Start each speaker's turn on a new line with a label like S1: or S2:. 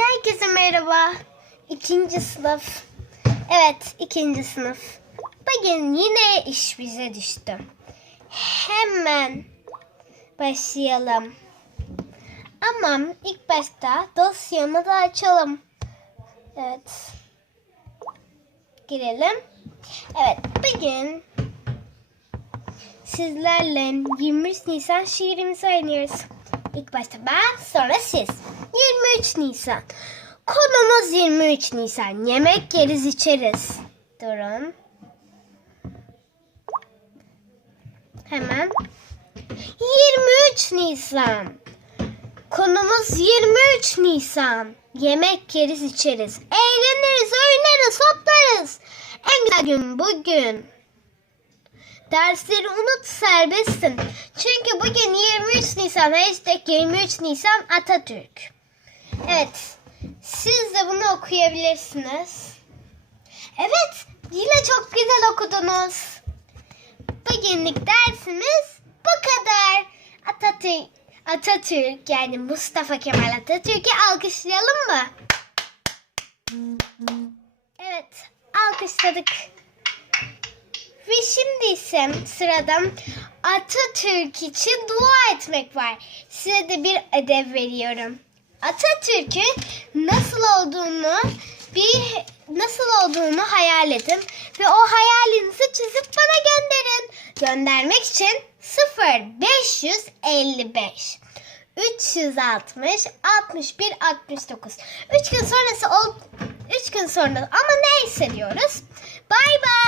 S1: Herkese merhaba. İkinci sınıf. Evet, ikinci sınıf. Bugün yine iş bize düştü. Hemen başlayalım. Ama ilk başta dosyamı da açalım. Evet. Girelim. Evet, bugün sizlerle 23 Nisan şiirimizi oynuyoruz. İlk başta ben, sonra siz. 23 Nisan. Konumuz 23 Nisan. Yemek yeriz içeriz. Durun. Hemen. 23 Nisan. Konumuz 23 Nisan. Yemek yeriz içeriz. Eğleniriz, oynarız, hoplarız. En güzel gün bugün. Dersleri unut serbestsin. Çünkü bugün 23 Nisan. Hashtag 23 Nisan Atatürk. Evet. Siz de bunu okuyabilirsiniz. Evet. Yine çok güzel okudunuz. Bugünlük dersimiz bu kadar. Atatürk, Atatürk yani Mustafa Kemal Atatürk'ü alkışlayalım mı? Evet. Alkışladık. Şimdi ise sırada Atatürk için dua etmek var. Size de bir ödev veriyorum. Atatürk'ün nasıl olduğunu bir nasıl olduğunu hayal edin ve o hayalinizi çizip bana gönderin. Göndermek için 0555 360 61 69 3 gün sonrası ol 3 gün sonra ama ne hissediyoruz? Bay bay.